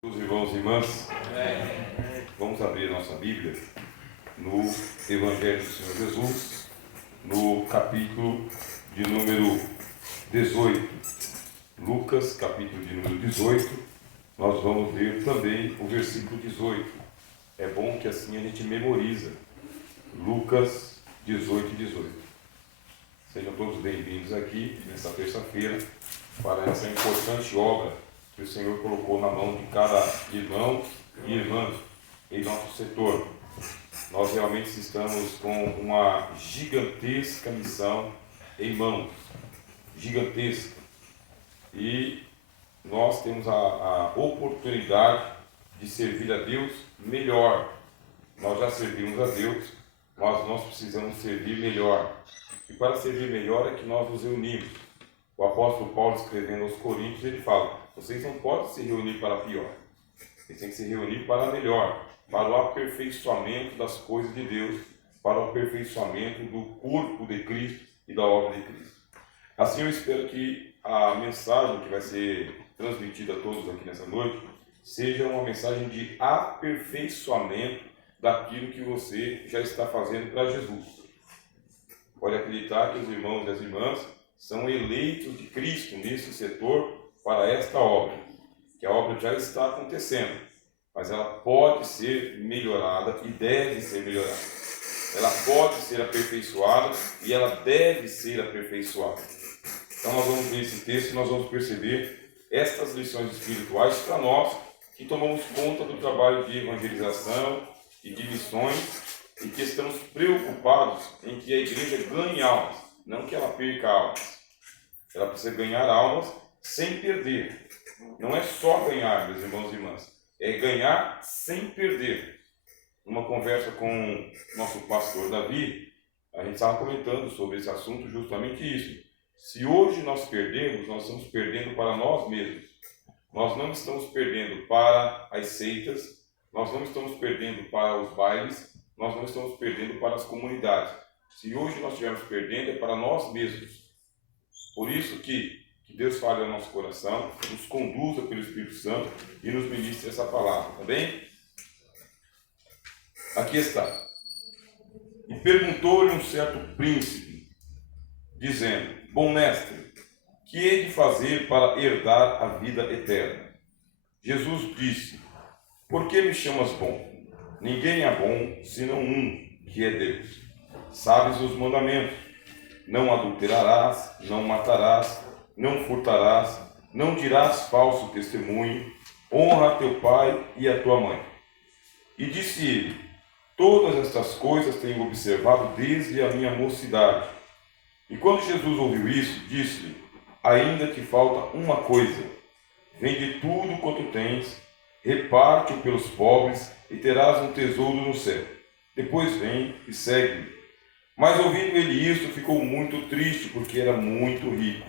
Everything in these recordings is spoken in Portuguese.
Os irmãos e irmãs, vamos abrir nossa Bíblia no Evangelho do Senhor Jesus, no capítulo de número 18. Lucas, capítulo de número 18, nós vamos ler também o versículo 18. É bom que assim a gente memoriza Lucas 18 e 18. Sejam todos bem-vindos aqui nessa terça-feira para essa importante obra que o Senhor colocou na mão de cada irmão e irmã em nosso setor. Nós realmente estamos com uma gigantesca missão em mãos, gigantesca, e nós temos a oportunidade de servir a Deus melhor. Nós já servimos a Deus, mas nós precisamos servir melhor, e para servir melhor é que nós nos reunimos. O apóstolo Paulo, escrevendo aos Coríntios, ele fala: vocês não podem se reunir para pior, vocês têm que se reunir para melhor, para o aperfeiçoamento das coisas de Deus, para o aperfeiçoamento do corpo de Cristo e da obra de Cristo. Assim eu espero que a mensagem que vai ser transmitida a todos aqui nessa noite seja uma mensagem de aperfeiçoamento daquilo que você já está fazendo para Jesus. Pode acreditar que os irmãos e as irmãs são eleitos de Cristo nesse setor para esta obra, que a obra já está acontecendo, mas ela pode ser melhorada e deve ser melhorada. Ela pode ser aperfeiçoada e ela deve ser aperfeiçoada. Então nós vamos ver esse texto e nós vamos perceber estas lições espirituais para nós que tomamos conta do trabalho de evangelização e de missões e que estamos preocupados em que a igreja ganhe almas, não que ela perca almas. Ela precisa ganhar almas sem perder. Não é só ganhar, meus irmãos e irmãs, é ganhar sem perder. Numa conversa com nosso pastor Davi, a gente estava comentando sobre esse assunto, justamente isso. Se hoje nós perdemos, nós estamos perdendo para nós mesmos. Nós não estamos perdendo para as seitas, nós não estamos perdendo para os bailes, nós não estamos perdendo para as comunidades. Se hoje nós estivermos perdendo, é para nós mesmos. Por isso que Deus fale ao nosso coração, nos conduza pelo Espírito Santo e nos ministre essa palavra, tá bem? Aqui está. E perguntou-lhe um certo príncipe, dizendo: bom mestre, que hei de fazer para herdar a vida eterna? Jesus disse: por que me chamas bom? Ninguém é bom, senão um, que é Deus. Sabes os mandamentos: não adulterarás, não matarás, não furtarás, não dirás falso testemunho, honra a teu pai e a tua mãe. E disse ele: todas estas coisas tenho observado desde a minha mocidade. E quando Jesus ouviu isso, disse-lhe: ainda te falta uma coisa. Vende tudo quanto tens, reparte-o pelos pobres e terás um tesouro no céu. Depois vem e segue-me. Mas ouvindo ele isto, ficou muito triste, porque era muito rico.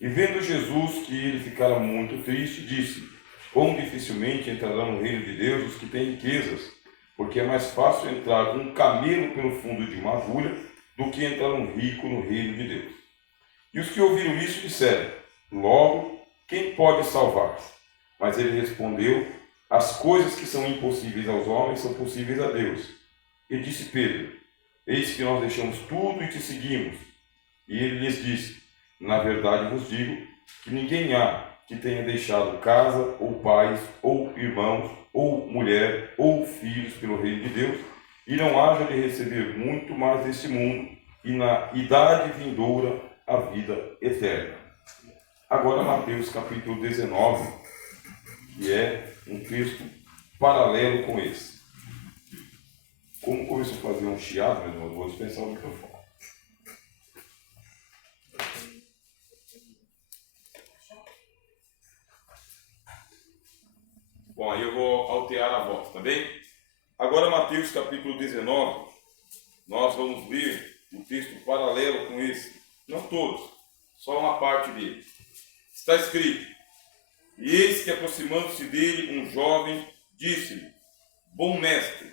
E vendo Jesus que ele ficara muito triste, disse: quão dificilmente entrarão no reino de Deus os que têm riquezas, porque é mais fácil entrar um camelo pelo fundo de uma agulha do que entrar um rico no reino de Deus. E os que ouviram isso disseram: logo, quem pode salvar-se? Mas ele respondeu: as coisas que são impossíveis aos homens são possíveis a Deus. E disse Pedro: eis que nós deixamos tudo e te seguimos. E ele lhes disse: na verdade vos digo que ninguém há que tenha deixado casa, ou pais, ou irmãos, ou mulher, ou filhos pelo reino de Deus, e não haja de receber muito mais deste mundo, e na idade vindoura a vida eterna. Agora Mateus capítulo 19, que é um texto paralelo com esse. Como começou a fazer um chiado, meu irmão, eu vou dispensar o microfone. Bom, aí eu vou alterar a voz, tá bem? Agora Mateus capítulo 19, nós vamos ler um texto paralelo com esse. Não todos, só uma parte dele. Está escrito: e eis que aproximando-se dele um jovem, disse-lhe: bom mestre,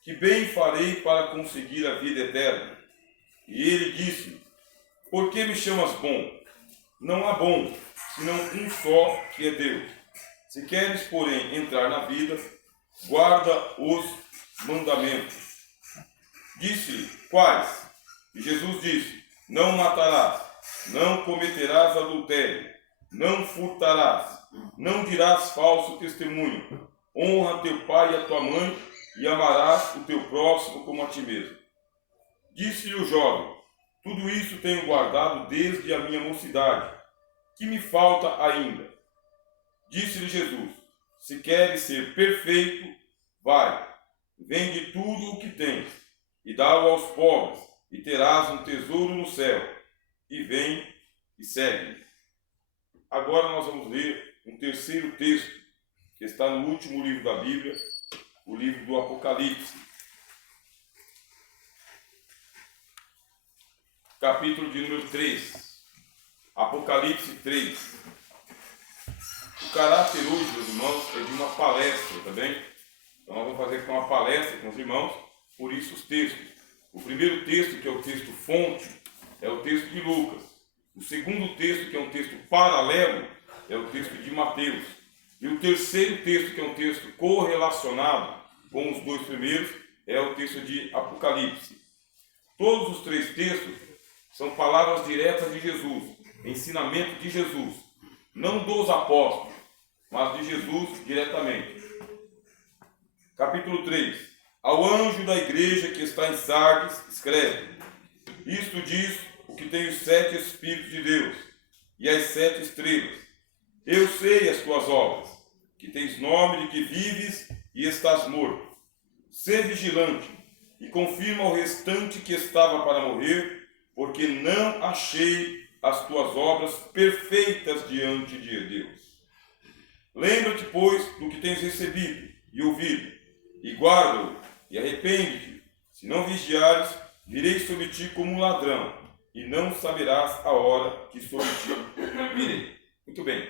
que bem farei para conseguir a vida eterna? E ele disse: por que me chamas bom? Não há bom, senão um só, que é Deus. Se queres, porém, entrar na vida, guarda os mandamentos. Disse-lhe, quais? E Jesus disse, não matarás, não cometerás adultério, não furtarás, não dirás falso testemunho, honra teu pai e a tua mãe, e amarás o teu próximo como a ti mesmo. Disse-lhe o jovem, tudo isso tenho guardado desde a minha mocidade. Que me falta ainda? Disse-lhe Jesus, se queres ser perfeito, vai, vende tudo o que tens, e dá-o aos pobres, e terás um tesouro no céu, e vem e segue-me. Agora nós vamos ler um terceiro texto, que está no último livro da Bíblia, o livro do Apocalipse. Capítulo de número 3. Apocalipse 3. O caráter hoje, meus irmãos, é de uma palestra, tá bem? Então nós vamos fazer uma palestra com os irmãos, por isso os textos. O primeiro texto, que é o texto fonte, é o texto de Lucas. O segundo texto, que é um texto paralelo, é o texto de Mateus. E o terceiro texto, que é um texto correlacionado com os dois primeiros, é o texto de Apocalipse. Todos os três textos são palavras diretas de Jesus, ensinamento de Jesus, não dos apóstolos, mas de Jesus diretamente. Capítulo 3. Ao anjo da igreja que está em Sardes, escreve: isto diz o que tem os 7 Espíritos de Deus e as 7 estrelas. Eu sei as tuas obras, que tens nome de que vives e estás morto. Sê vigilante e confirma ao restante que estava para morrer, porque não achei as tuas obras perfeitas diante de Deus. Lembra-te, pois, do que tens recebido e ouvido, e guarda-o, e arrepende-te. Se não vigiares, virei sobre ti como um ladrão, e não saberás a hora que sobre ti virei. Muito bem.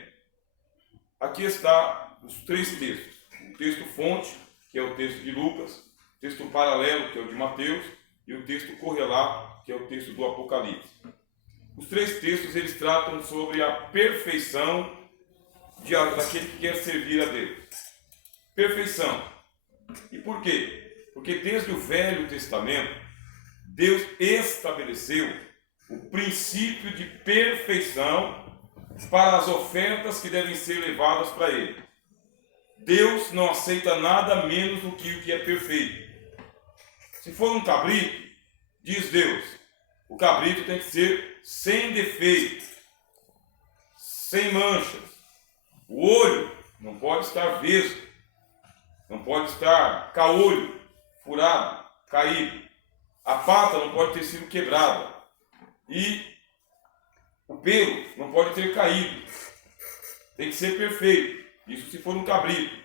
Aqui está os três textos. O texto fonte, que é o texto de Lucas, o texto paralelo, que é o de Mateus, e o texto correlato, que é o texto do Apocalipse. Os três textos, eles tratam sobre a perfeição daquele que quer servir a Deus. Perfeição. E por quê? Porque desde o Velho Testamento, Deus estabeleceu o princípio de perfeição para as ofertas que devem ser levadas para Ele. Deus não aceita nada menos do que o que é perfeito. Se for um cabrito, diz Deus, o cabrito tem que ser sem defeito, sem manchas. O olho não pode estar vesgo, não pode estar caolho, furado, caído. A pata não pode ter sido quebrada. E o pelo não pode ter caído. Tem que ser perfeito. Isso se for um cabrito.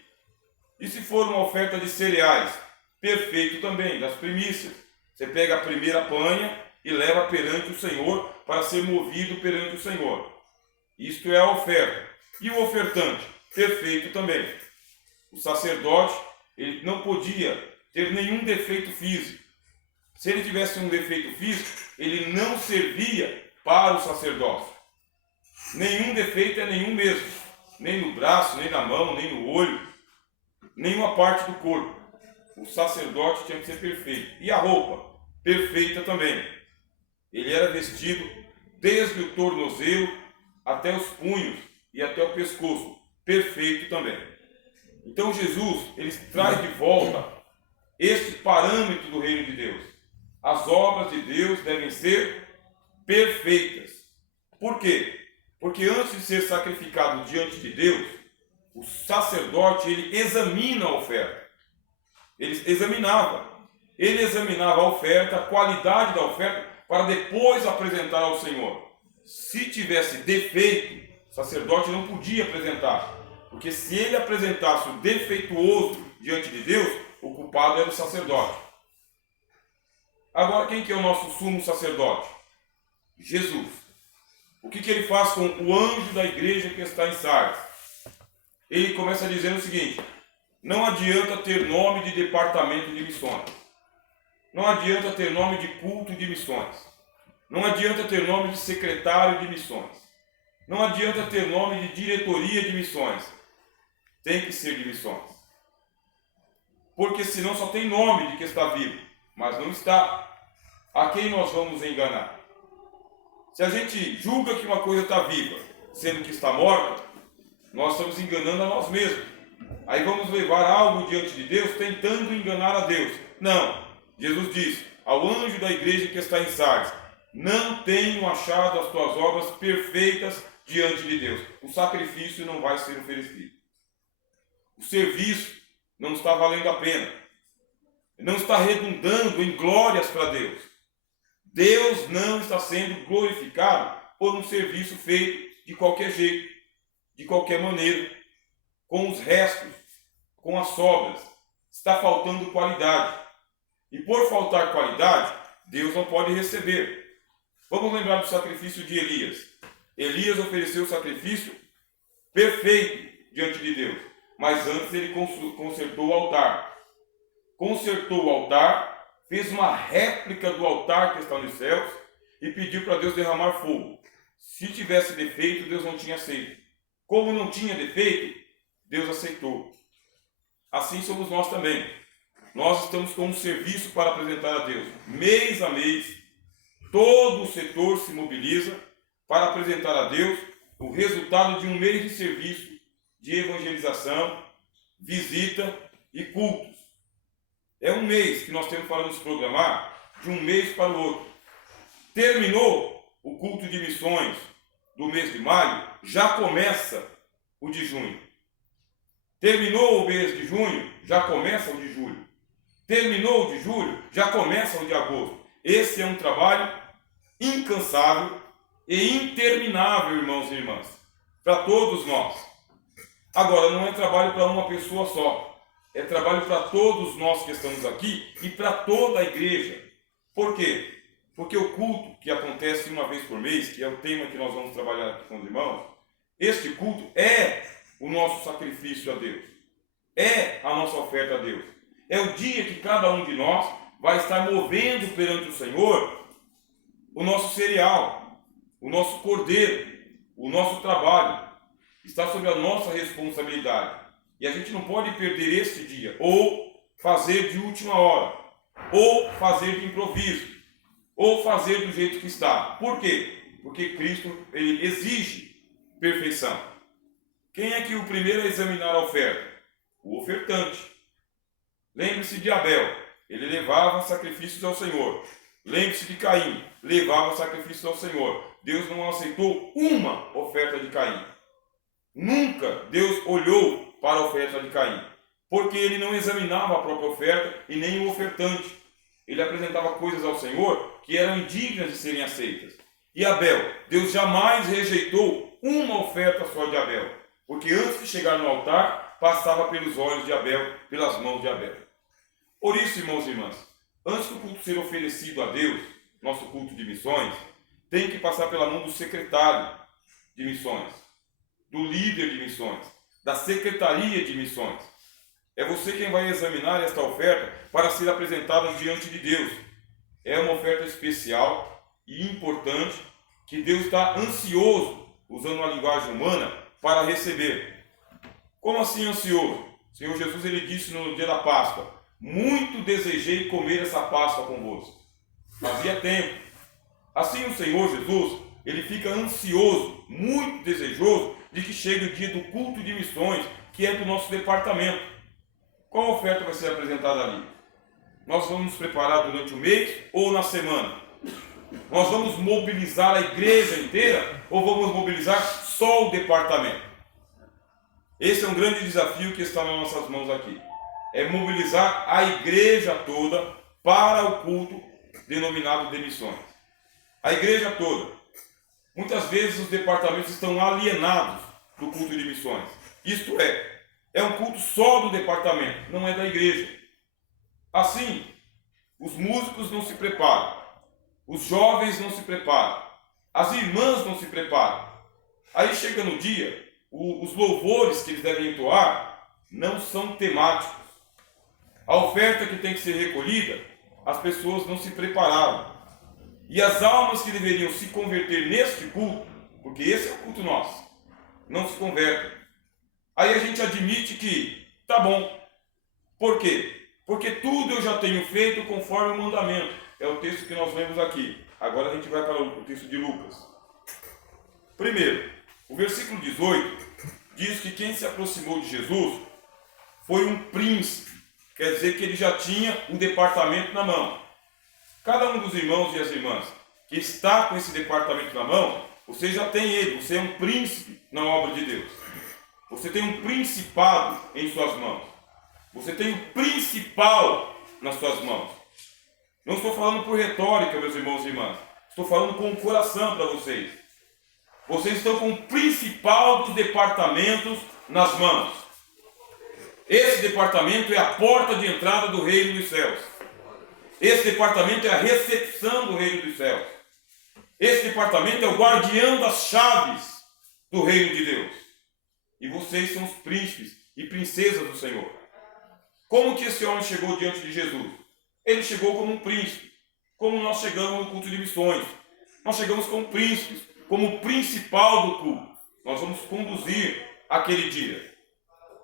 E se for uma oferta de cereais? Perfeito também, das primícias. Você pega a primeira panha e leva perante o Senhor para ser movido perante o Senhor. Isto é a oferta. E o ofertante? Perfeito também. O sacerdote, ele não podia ter nenhum defeito físico. Se ele tivesse um defeito físico, ele não servia para o sacerdócio. Nenhum defeito é nenhum mesmo. Nem no braço, nem na mão, nem no olho, nenhuma parte do corpo. O sacerdote tinha que ser perfeito. E a roupa? Perfeita também. Ele era vestido desde o tornozelo até os punhos e até o pescoço. Perfeito também. Então Jesus, ele traz de volta este parâmetro do reino de Deus. As obras de Deus devem ser perfeitas. Por quê? Porque antes de ser sacrificado diante de Deus, o sacerdote, ele examina a oferta. Ele examinava a oferta, a qualidade da oferta, para depois apresentar ao Senhor. Se tivesse defeito, o sacerdote não podia apresentar. Porque se ele apresentasse o defeituoso diante de Deus, o culpado era o sacerdote. Agora, quem que é o nosso sumo sacerdote? Jesus. O que ele faz com o anjo da igreja que está em Sardes? Ele começa dizendo o seguinte: não adianta ter nome de departamento de missões. Não adianta ter nome de culto de missões. Não adianta ter nome de secretário de missões. Não adianta ter nome de diretoria de missões. tem que ser de missões. Porque senão só tem nome de que está vivo, mas não está. A quem nós vamos enganar? Se a gente julga que uma coisa está viva, sendo que está morta, nós estamos enganando a nós mesmos. Aí vamos levar algo diante de Deus, tentando enganar a Deus. Não. Jesus diz ao anjo da igreja que está em Sardes: não tenho achado as tuas obras perfeitas diante de Deus. O sacrifício não vai ser oferecido. O serviço não está valendo a pena. Não está redundando em glórias para Deus. Deus não está sendo glorificado por um serviço feito de qualquer jeito, de qualquer maneira, com os restos, com as sobras. Está faltando qualidade. E por faltar qualidade, Deus não pode receber. Vamos lembrar do sacrifício de Elias. Elias ofereceu o sacrifício perfeito diante de Deus, mas antes ele consertou o altar. Consertou o altar, fez uma réplica do altar que está nos céus e pediu para Deus derramar fogo. Se tivesse defeito, Deus não tinha aceito. Como não tinha defeito, Deus aceitou. Assim somos nós também. Nós estamos com um serviço para apresentar a Deus. Mês a mês, todo o setor se mobiliza para apresentar a Deus o resultado de um mês de serviço, de evangelização, visita e cultos. É um mês que nós temos para nos programar, de um mês para o outro. Terminou o culto de missões do mês de maio, já começa o de junho. Terminou o mês de junho, já começa o de julho. Terminou o de julho, já começa o de agosto. Esse é um trabalho incansável e interminável, irmãos e irmãs, para todos nós. Agora, não é trabalho para uma pessoa só. É trabalho para todos nós que estamos aqui e para toda a igreja. Por quê? Porque o culto que acontece uma vez por mês, que é o tema que nós vamos trabalhar aqui com os irmãos, este culto é o nosso sacrifício a Deus. É a nossa oferta a Deus. É o dia que cada um de nós vai estar movendo perante o Senhor o nosso cereal, o nosso cordeiro, o nosso trabalho. Está sob a nossa responsabilidade. E a gente não pode perder esse dia, ou fazer de última hora, ou fazer de improviso, ou fazer do jeito que está. Por quê? Porque Cristo ele exige perfeição. Quem é que o primeiro a examinar a oferta? O ofertante. Lembre-se de Abel, ele levava sacrifícios ao Senhor. Lembre-se de Caim, levava sacrifícios ao Senhor. Deus não aceitou uma oferta de Caim. Nunca Deus olhou para a oferta de Caim, porque ele não examinava a própria oferta e nem o ofertante. Ele apresentava coisas ao Senhor que eram indignas de serem aceitas. E Abel, Deus jamais rejeitou uma oferta só de Abel, porque antes de chegar no altar, passava pelos olhos de Abel, pelas mãos de Abel. Por isso, irmãos e irmãs, antes do culto ser oferecido a Deus, nosso culto de missões, tem que passar pela mão do secretário de missões, do líder de missões, da secretaria de missões. É você quem vai examinar esta oferta para ser apresentada diante de Deus. É uma oferta especial e importante que Deus está ansioso, usando uma linguagem humana, para receber. Como assim ansioso? O Senhor Jesus ele disse no dia da Páscoa: muito desejei comer essa Páscoa convosco. Fazia tempo. Assim o Senhor Jesus ele fica ansioso, muito desejoso de que chegue o dia do culto de missões, que é do nosso departamento. Qual oferta vai ser apresentada ali? Nós vamos nos preparar durante o mês ou na semana? Nós vamos mobilizar a igreja inteira ou vamos mobilizar só o departamento? Esse é um grande desafio que está nas nossas mãos aqui. É mobilizar a igreja toda para o culto denominado de missões. A igreja toda. Muitas vezes os departamentos estão alienados do culto de missões. Isto é um culto só do departamento, não é da igreja. Assim, os músicos não se preparam, os jovens não se preparam, as irmãs não se preparam. Aí chega no dia, os louvores que eles devem entoar não são temáticos. A oferta que tem que ser recolhida, as pessoas não se prepararam. E as almas que deveriam se converter neste culto, porque esse é o culto nosso, não se convertem. Aí a gente admite que, tá bom. Por quê? Porque tudo eu já tenho feito conforme o mandamento. É o texto que nós lemos aqui. Agora a gente vai para o texto de Lucas. Primeiro, o versículo 18 diz que quem se aproximou de Jesus foi um príncipe. Quer dizer que ele já tinha um departamento na mão. Cada um dos irmãos e as irmãs que está com esse departamento na mão, você já tem ele. Você é um príncipe na obra de Deus. Você tem um principado em suas mãos. Você tem o principal nas suas mãos. Não estou falando por retórica, meus irmãos e irmãs. Estou falando com o coração para vocês. Vocês estão com o principal dos departamentos nas mãos. Esse departamento é a porta de entrada do reino dos céus. Esse departamento é a recepção do reino dos céus. Esse departamento é o guardião das chaves do reino de Deus. E vocês são os príncipes e princesas do Senhor. Como que esse homem chegou diante de Jesus? Ele chegou como um príncipe, como nós chegamos no culto de missões. Nós chegamos como príncipes, como principal do culto. Nós vamos conduzir aquele dia.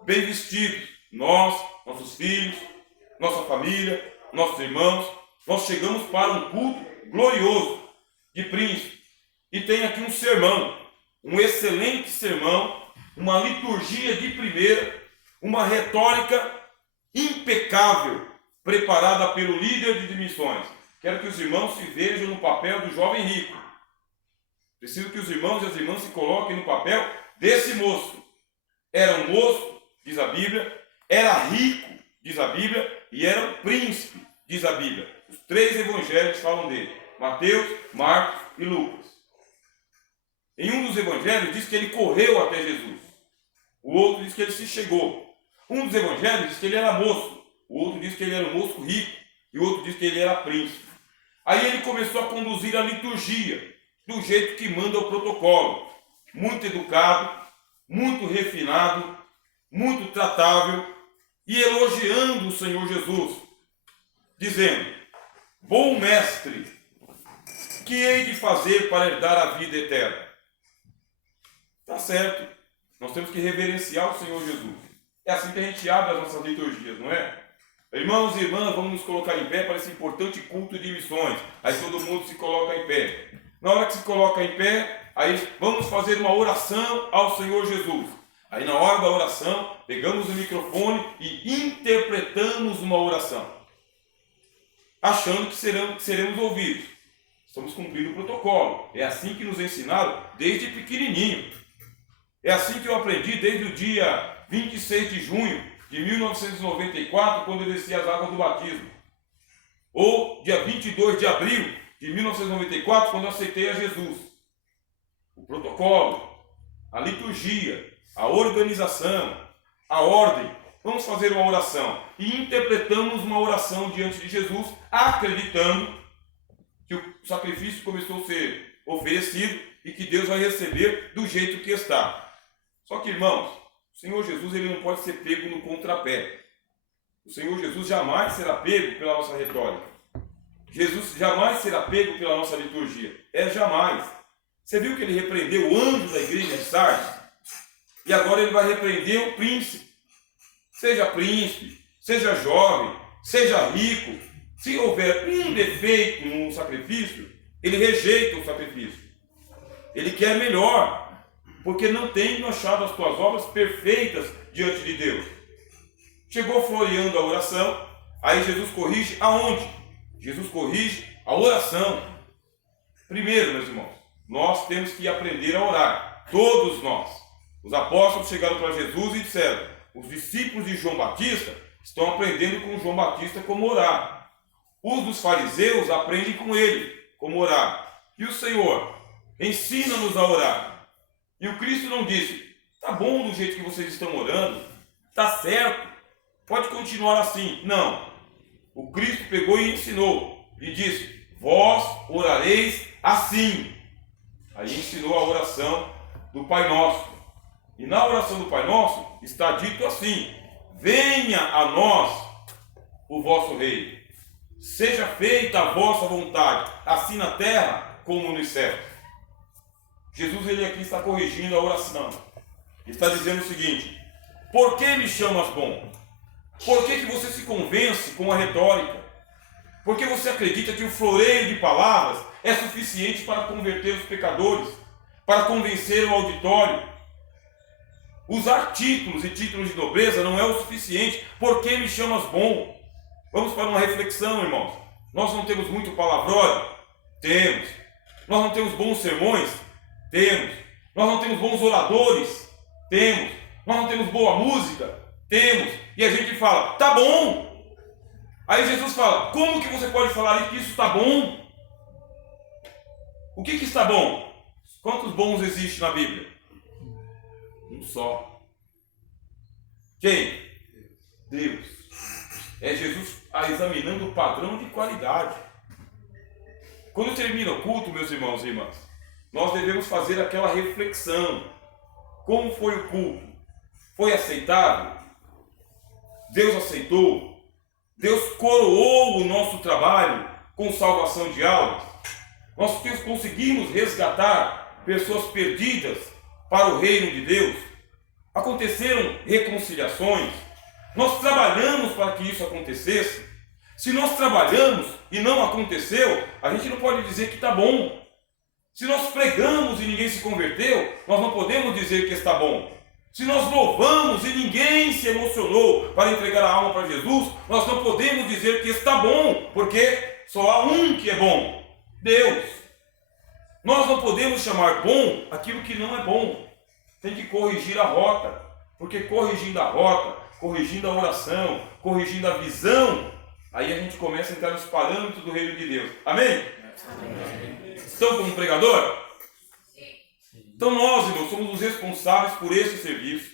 Bem vestidos, nós, nossos filhos, nossa família, nossos irmãos. Nós chegamos para um culto glorioso de príncipe. E tem aqui um sermão, um excelente sermão, uma liturgia de primeira, uma retórica impecável, preparada pelo líder de missões. Quero que os irmãos se vejam no papel do jovem rico. Preciso que os irmãos e as irmãs se coloquem no papel desse moço. Era um moço, diz a Bíblia, era rico, diz a Bíblia, e era um príncipe, diz a Bíblia. Os três evangelhos falam dele: Mateus, Marcos e Lucas. Em um dos evangelhos diz que ele correu até Jesus. O outro diz que ele se chegou. Um dos evangelhos diz que ele era moço. O outro diz que ele era um moço rico. E o outro diz que ele era príncipe. Aí ele começou a conduzir a liturgia do jeito que manda o protocolo. Muito educado, muito refinado, muito tratável e elogiando o Senhor Jesus, dizendo: bom mestre, que hei de fazer para herdar a vida eterna? Está certo, nós temos que reverenciar o Senhor Jesus. É assim que a gente abre as nossas liturgias, não é? Irmãos e irmãs, vamos nos colocar em pé para esse importante culto de missões. Aí todo mundo se coloca em pé. Na hora que se coloca em pé, aí vamos fazer uma oração ao Senhor Jesus. Aí na hora da oração, pegamos o microfone e interpretamos uma oração, achando que seremos ouvidos. Estamos cumprindo o protocolo. É assim que nos ensinaram desde pequenininho. É assim que eu aprendi desde o dia 26 de junho de 1994, quando eu desci as águas do batismo. Ou dia 22 de abril de 1994, quando eu aceitei a Jesus. O protocolo, a liturgia, a organização, a ordem. Vamos fazer uma oração. E interpretamos uma oração diante de Jesus, acreditando que o sacrifício começou a ser oferecido e que Deus vai receber do jeito que está. Só que, irmãos, o Senhor Jesus ele não pode ser pego no contrapé. O Senhor Jesus jamais será pego pela nossa retórica. Jesus jamais será pego pela nossa liturgia. Jamais. Você viu que ele repreendeu o anjo da igreja de Sardes? E agora ele vai repreender o príncipe. Seja príncipe, seja jovem, seja rico. Se houver um defeito no sacrifício, ele rejeita o sacrifício. Ele quer melhor, porque não tem achado as tuas obras perfeitas diante de Deus. Chegou floreando a oração, aí Jesus corrige aonde? Jesus corrige a oração. Primeiro, meus irmãos, nós temos que aprender a orar. Todos nós. Os apóstolos chegaram para Jesus e disseram: os discípulos de João Batista estão aprendendo com João Batista como orar. Os dos fariseus aprendem com ele como orar. E o Senhor ensina-nos a orar. E o Cristo não disse: tá bom do jeito que vocês estão orando, tá certo, pode continuar assim. Não. O Cristo pegou e ensinou e disse: vós orareis assim. Aí ensinou a oração do Pai Nosso. E na oração do Pai Nosso está dito assim: venha a nós o vosso reino. Seja feita a vossa vontade, assim na terra como nos céus. Jesus ele aqui está corrigindo a oração. Ele está dizendo o seguinte: Por que me chamas bom? Por que você se convence com a retórica? Por que você acredita que o floreio de palavras é suficiente para converter os pecadores, para convencer o auditório? Usar títulos e títulos de nobreza não é o suficiente. Por que me chamas bom? Vamos para uma reflexão, irmãos. Nós não temos muito palavrão? Temos. Nós não temos bons sermões? Temos. Nós não temos bons oradores? Temos. Nós não temos boa música? Temos. E a gente fala, tá bom. Aí Jesus fala, como que você pode falar que isso está bom? O que está bom? Quantos bons existem na Bíblia? Um só. Quem? Deus. É Jesus examinando o padrão de qualidade. Quando termina o culto, meus irmãos e irmãs, nós devemos fazer aquela reflexão. Como foi o culto? Foi aceitável? Deus aceitou? Deus coroou o nosso trabalho com salvação de almas? Nós conseguimos resgatar pessoas perdidas para o reino de Deus? Aconteceram reconciliações? Nós trabalhamos para que isso acontecesse? Se nós trabalhamos e não aconteceu, a gente não pode dizer que está bom. Se nós pregamos e ninguém se converteu, nós não podemos dizer que está bom. Se nós louvamos e ninguém se emocionou para entregar a alma para Jesus, nós não podemos dizer que está bom, porque só há um que é bom, Deus. Nós não podemos chamar bom aquilo que não é bom. Tem que corrigir a rota, porque corrigindo a rota, corrigindo a oração, corrigindo a visão, aí a gente começa a entrar nos parâmetros do reino de Deus. Amém? Amém. Estão como pregador? Então nós, irmãos, somos os responsáveis por esse serviço.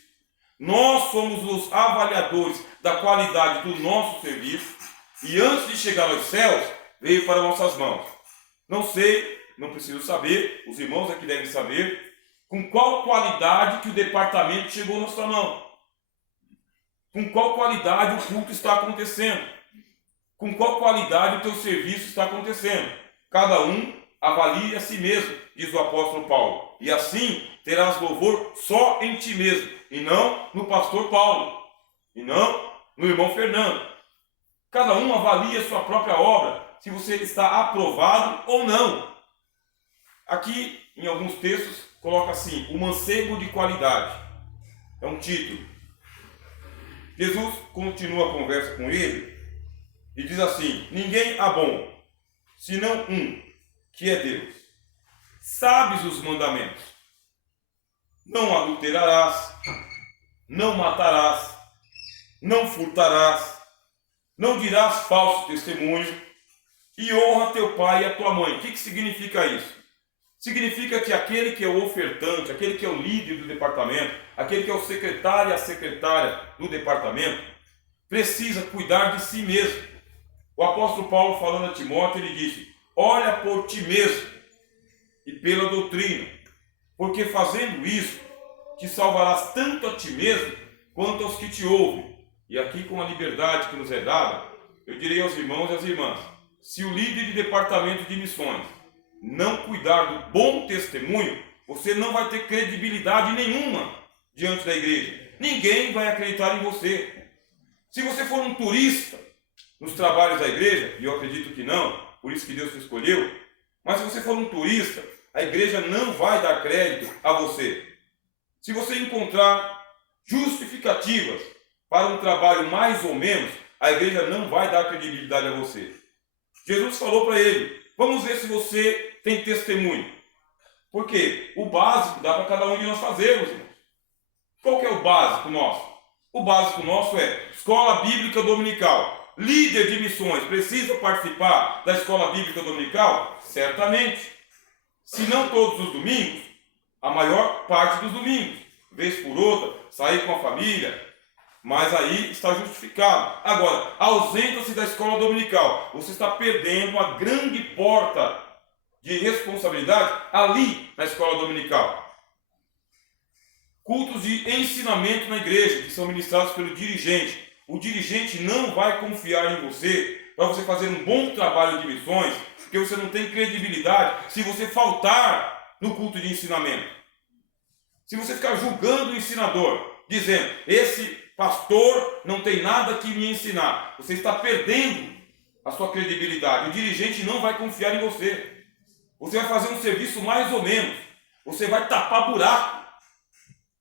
Nós somos os avaliadores da qualidade do nosso serviço. E antes de chegar aos céus, veio para nossas mãos. Não sei, não preciso saber, os irmãos aqui devem saber, com qual qualidade que o departamento chegou na sua mão. Com qual qualidade o culto está acontecendo. Com qual qualidade o teu serviço está acontecendo. Cada um avalie a si mesmo, diz o apóstolo Paulo. E assim terás louvor só em ti mesmo, e não no pastor Paulo, e não no irmão Fernando. Cada um avalie a sua própria obra, se você está aprovado ou não. Aqui, em alguns textos, coloca assim, o mancebo de qualidade. É um título. Jesus continua a conversa com ele e diz assim, ninguém há bom, senão um, que é Deus. Sabes os mandamentos: não adulterarás, não matarás, não furtarás, não dirás falso testemunho e honra teu pai e a tua mãe. O que significa isso? Significa que aquele que é o ofertante, aquele que é o líder do departamento, aquele que é o secretário e a secretária do departamento, precisa cuidar de si mesmo. O apóstolo Paulo, falando a Timóteo, ele disse, olha por ti mesmo e pela doutrina, porque fazendo isso, te salvarás tanto a ti mesmo, quanto aos que te ouvem. E aqui, com a liberdade que nos é dada, eu direi aos irmãos e às irmãs, se o líder de departamento de missões não cuidar do bom testemunho, você não vai ter credibilidade nenhuma diante da igreja. Ninguém vai acreditar em você. Se você for um turista nos trabalhos da igreja, e eu acredito que não, por isso que Deus te escolheu, mas se você for um turista, a igreja não vai dar crédito a você. Se você encontrar justificativas para um trabalho mais ou menos, a igreja não vai dar credibilidade a você. Jesus falou para ele, vamos ver se você tem testemunho. Porque o básico dá para cada um de nós fazermos, irmãos. Qual que é o básico nosso? O básico nosso é escola bíblica dominical. Líder de missões precisa participar da escola bíblica dominical? Certamente. Se não todos os domingos, a maior parte dos domingos. Vez por outra, sair com a família, mas aí está justificado. Agora, ausenta-se da escola dominical. Você está perdendo uma grande porta de responsabilidade ali na escola dominical. Cultos de ensinamento na igreja, que são ministrados pelo dirigente. O dirigente não vai confiar em você para você fazer um bom trabalho de missões, porque você não tem credibilidade se você faltar no culto de ensinamento. Se você ficar julgando o ensinador, dizendo: esse pastor não tem nada que me ensinar. Você está perdendo a sua credibilidade. O dirigente não vai confiar em você. Você vai fazer um serviço mais ou menos. Você vai tapar buraco.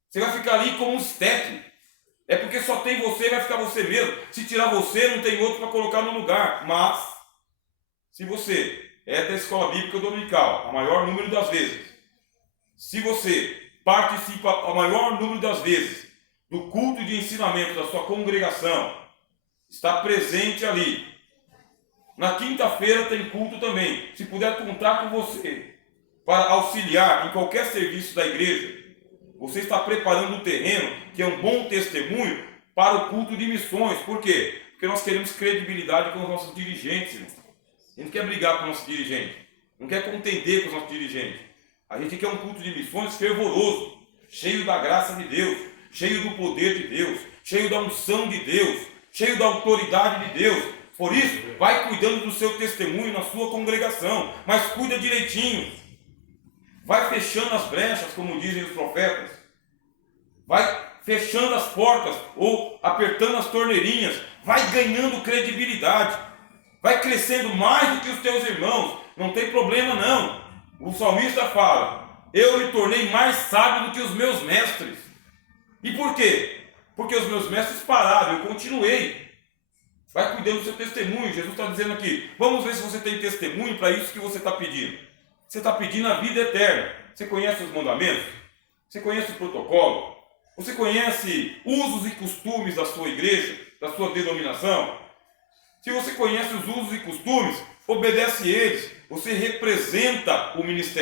Você vai ficar ali como um step. É porque só tem você, vai ficar você mesmo. Se tirar você, não tem outro para colocar no lugar. Mas, se você é da escola bíblica dominical, a maior número das vezes, se você participa a maior número das vezes do culto de ensinamento da sua congregação, está presente ali. Na quinta-feira tem culto também. Se puder contar com você para auxiliar em qualquer serviço da igreja, você está preparando o terreno, que é um bom testemunho para o culto de missões. Por quê? Porque nós queremos credibilidade com os nossos dirigentes, irmão. A gente não quer brigar com o nosso dirigente, não quer contender com os nossos dirigentes. A gente quer um culto de missões fervoroso, cheio da graça de Deus, cheio do poder de Deus, cheio da unção de Deus, cheio da autoridade de Deus. Por isso, vai cuidando do seu testemunho na sua congregação, mas cuida direitinho. Vai fechando as brechas, como dizem os profetas. Vai fechando as portas ou apertando as torneirinhas. Vai ganhando credibilidade. Vai crescendo mais do que os teus irmãos. Não tem problema não. O salmista fala: eu me tornei mais sábio do que os meus mestres. E por quê? Porque os meus mestres pararam, eu continuei. Vai cuidando do seu testemunho. Jesus está dizendo aqui: vamos ver se você tem testemunho para isso que você está pedindo. Você está pedindo a vida eterna. Você conhece os mandamentos? Você conhece o protocolo? Você conhece usos e costumes da sua igreja, da sua denominação? Se você conhece os usos e costumes, obedece eles. Você representa o ministério.